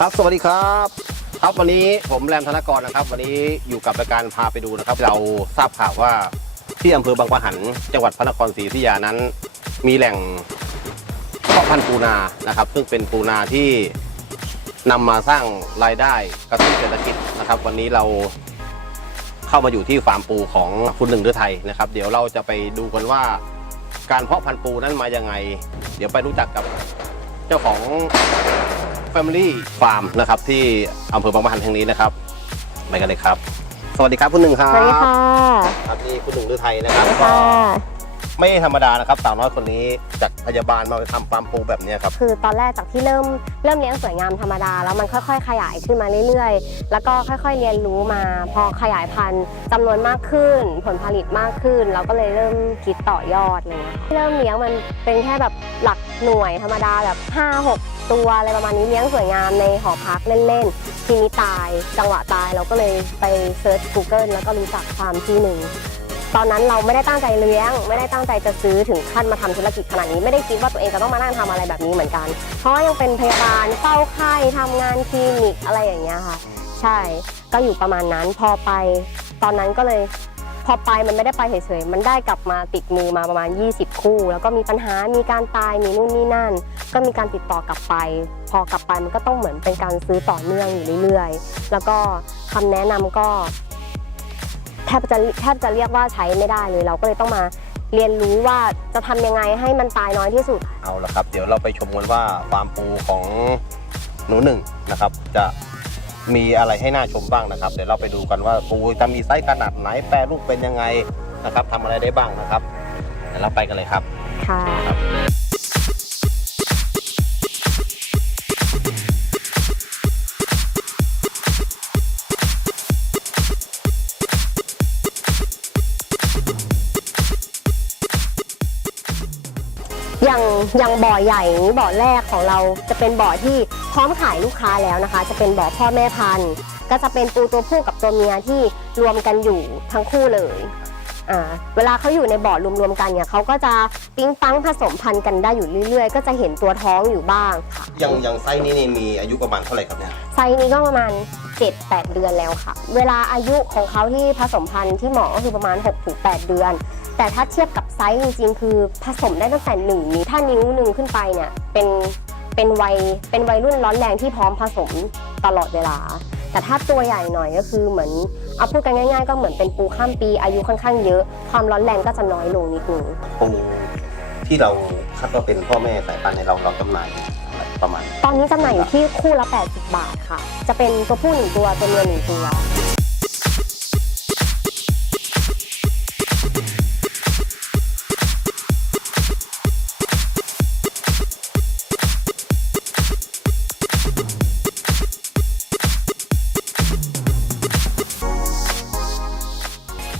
ครับสวัสดีครับ ครับวันนี้ผมแรมธนกรนะครับ วันนี้อยู่กับรายการพาไปดูนะครับ เราทราบข่าวว่าที่อำเภอบางปะหันจังหวัดพระนครศรีอยุธยานั้น มีแหล่งเพาะพันธุ์ปูนานะครับ ซึ่งเป็นปูนาที่นำมาสร้างรายได้กระตุ้นเศรษฐกิจนะครับ วันนี้เราเข้ามาอยู่ที่ฟาร์มปูของคุณหนึ่งฤทัยนะครับ เดี๋ยวเราจะไปดูกันว่าการเพาะพันธุ์ปูนั้นมายังไง เดี๋ยวไปรู้จักกับเจ้าของ Family Farm นะครับที่อำเภอบางปะหันแห่งนี้นะครับไปกันเลยครับ สวัสดีครับคุณหนึ่งครับสวัสดีค่ะ ครับนี่คุณหนึ่งฤทัยนะครับสวัสดีก็ค่ะ ไม่ธรรมดานะครับสาวน้อยคนนี้จากพยาบาลมาทำฟาร์มปูแบบเนี้ยครับ คือตอนแรกจากที่เริ่มเริ่มเลี้ยงสวยงามธรรมดา แล้วมันค่อย ๆ ขยายขึ้นมาเรื่อยๆ แล้วก็ค่อยๆเรียนรู้มา พอขยายพันธุ์จำนวนมากขึ้น ผลผลิตมากขึ้น เราก็เลยเริ่มคิดต่อยอดเลยเริ่มเลี้ยงมันเป็นแค่แบบหลักหน่วยธรรมดาแบบ5 6 ตัวอะไรประมาณนี้เลี้ยงสวยงามในหอพักเล่นๆทีนี้ตายจังหวะตายเราก็เลยไปเซิร์ช Google แล้วก็รู้จักฟาร์มที่หนึ่ง ตอนนั้นเราไม่ได้ตั้งใจเลี้ยง ไม่ได้ตั้งใจจะซื้อถึงขั้นมาทำธุรกิจขนาดนี้ไม่ได้คิดว่าตัวเองจะต้องมานั่งทำอะไรแบบนี้เหมือนกัน เพราะว่ายังเป็นพยาบาลเฝ้าไข้ทำงานคลินิกอะไรอย่างเงี้ยค่ะ ใช่ก็อยู่ประมาณนั้นพอไป ตอนนั้นก็เลยพอไปมันไม่ได้ไปเฉยๆ มันได้กลับมาติดมือมาประมาณ 20 คู่ แล้วก็มีปัญหา มีการตาย มีนู่นนี่นั่น ก็มีการติดต่อกลับไป พอกลับไปมันก็ต้องเหมือนเป็นการซื้อต่อเนื่องอยู่เรื่อยๆ แล้วก็คำแนะนำก็ แทบจะแทบจะเรียกว่าใช้ไม่ได้เลย เราก็เลยต้องมาเรียนรู้ว่าจะทำยังไงให้มันตายน้อยที่สุด เอาละครับ เดี๋ยวเราไปชมกันว่าฟาร์มปูของหนูหนึ่งนะครับ จะมีอะไรให้น่าชมบ้างนะครับ เดี๋ยวเราไปดูกันว่าปูจะมีไซส์ขนาดไหนแปรรูปเป็นยังไงนะครับทำอะไรได้บ้างนะครับเดี๋ยวเราไปกันเลยครับค่ะ อย่างอย่างบ่อใหญ่นี้บ่อแรกของเราจะเป็นบ่อที่พร้อมขายลูกค้าแล้วนะคะ จะเป็นบ่อพ่อแม่พันธุ์ ก็จะเป็นปูตัวผู้กับตัวเมียที่รวมกันอยู่ทั้งคู่เลยอ่าเวลาเขาอยู่ในบ่อรวมๆกันเนี่ยเขาก็จะปิ๊งปังผสมพันธุ์กันได้อยู่เรื่อยๆ ก็จะเห็นตัวท้องอยู่บ้างค่ะอย่างอย่างไซส์นี้นี่มีอายุประมาณเท่าไหร่ครับเนี่ยไซส์นี้ก็ประมาณ 7-8 เดือนแล้วค่ะ เวลาอายุของเขาที่ผสมพันธุ์ที่หมอก็คือประมาณ 6-8 เดือน แต่ถ้าเทียบกับไซส์จริงๆ คือผสมได้ตั้งแต่หนึ่งนิ้วถ้านิ้วหนึ่งขึ้นไปเนี่ยเป็นเป็นวัยเป็นวัยรุ่นร้อนแรงที่พร้อมผสมตลอดเวลา แต่ถ้าตัวใหญ่หน่อยก็คือเหมือนเอาพูดกันง่าย ๆ ก็เหมือนเป็นปูข้ามปีอายุค่อนข้างเยอะ ความร้อนแรงก็จะน้อยลงนิดนึงปูที่เราคัดว่าเป็นพ่อแม่สายพันธุ์ในเราเราจำหน่ายประมาณ ตอนนี้จำหน่ายอยู่ที่คู่ละ 80 บาทค่ะ จะเป็นตัวผู้หนึ่งตัวตัวเมียหนึ่งตัว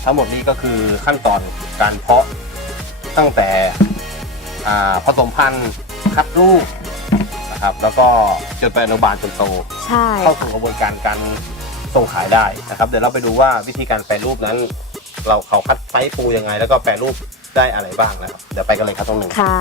ทั้งหมดนี้ก็คือขั้นตอนการเพาะตั้งแต่อ่าผสมพันธุ์คัดลูกนะครับ แล้วก็จนไปอนุบาลจนโตใช่เข้าสู่กระบวนการการส่งขายได้นะครับ เดี๋ยวเราไปดูว่าวิธีการแปรรูปนั้น เราเขาคัดไซส์ปูยังไง แล้วก็แปรรูปได้อะไรบ้างนะครับ เดี๋ยวไปกันเลยครับตรงหนึ่งค่ะ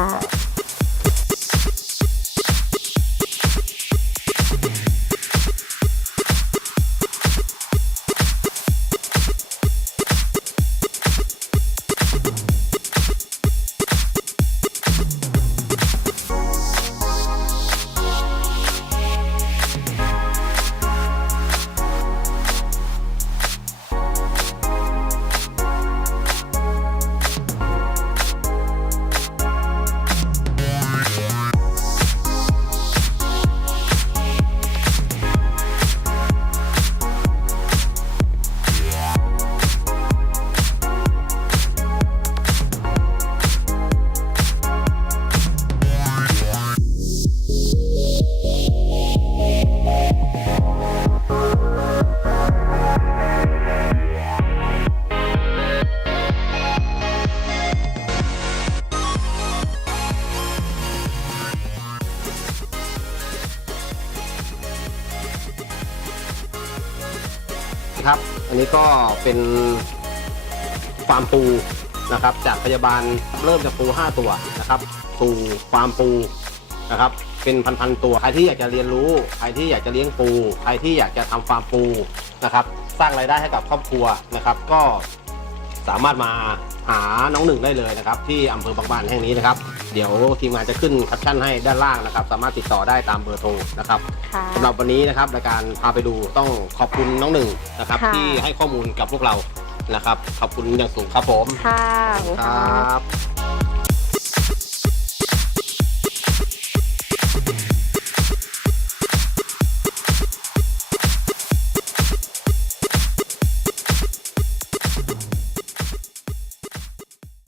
ครับ อันนี้ก็เป็นฟาร์มปูนะครับ จากพยาบาลเริ่มจากปู 5 ตัวนะครับสู่ฟาร์มปูนะครับ เป็นพันๆตัวใครที่อยากจะเรียนรู้ใครที่อยากจะเลี้ยงปูใครที่อยากจะทำฟาร์มปูนะครับ สร้างรายได้ให้กับครอบครัวนะครับ ก็ สามารถมาหาน้องหนึ่งได้เลยนะครับ ที่อำเภอบางบานแห่งนี้นะครับ เดี๋ยวทีมงานจะขึ้นแคปชั่นให้ด้านล่างนะครับ สามารถติดต่อได้ตามเบอร์โทรนะครับค่ะ สำหรับวันนี้นะครับรายการพาไปดูต้องขอบคุณน้องหนึ่งนะครับ ค่ะ ที่ให้ข้อมูลกับพวกเรานะครับ ขอบคุณอย่างสูงครับผมค่ะขอบคุณคค่ะรับ